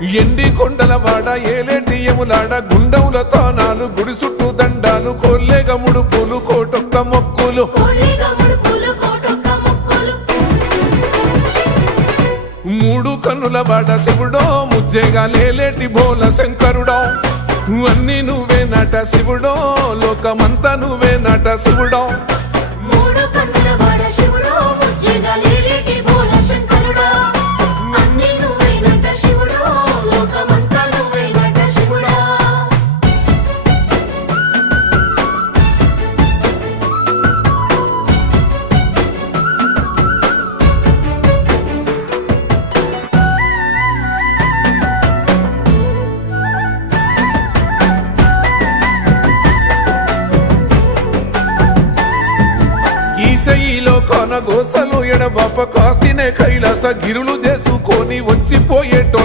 ఎండి కొండల వాడ ఏలేటియములాడ గుండముల తానాలు గుడి చుట్టూ దండాలు కొల్లేగ ముడుపులు కోటొక్క మొక్కులు మూడు కన్నుల వాడ శివుడో ముజ్జేగా లేలేటి బోల శంకరుడో అన్ని నువ్వే నట శివుడో లోకమంతా నువ్వే నట శివుడో ఈశయిలో కొనగోసలు ఎడబాప కాసినే కైలాస గిరులు చేసుకొని వచ్చిపోయేటోళ్ళ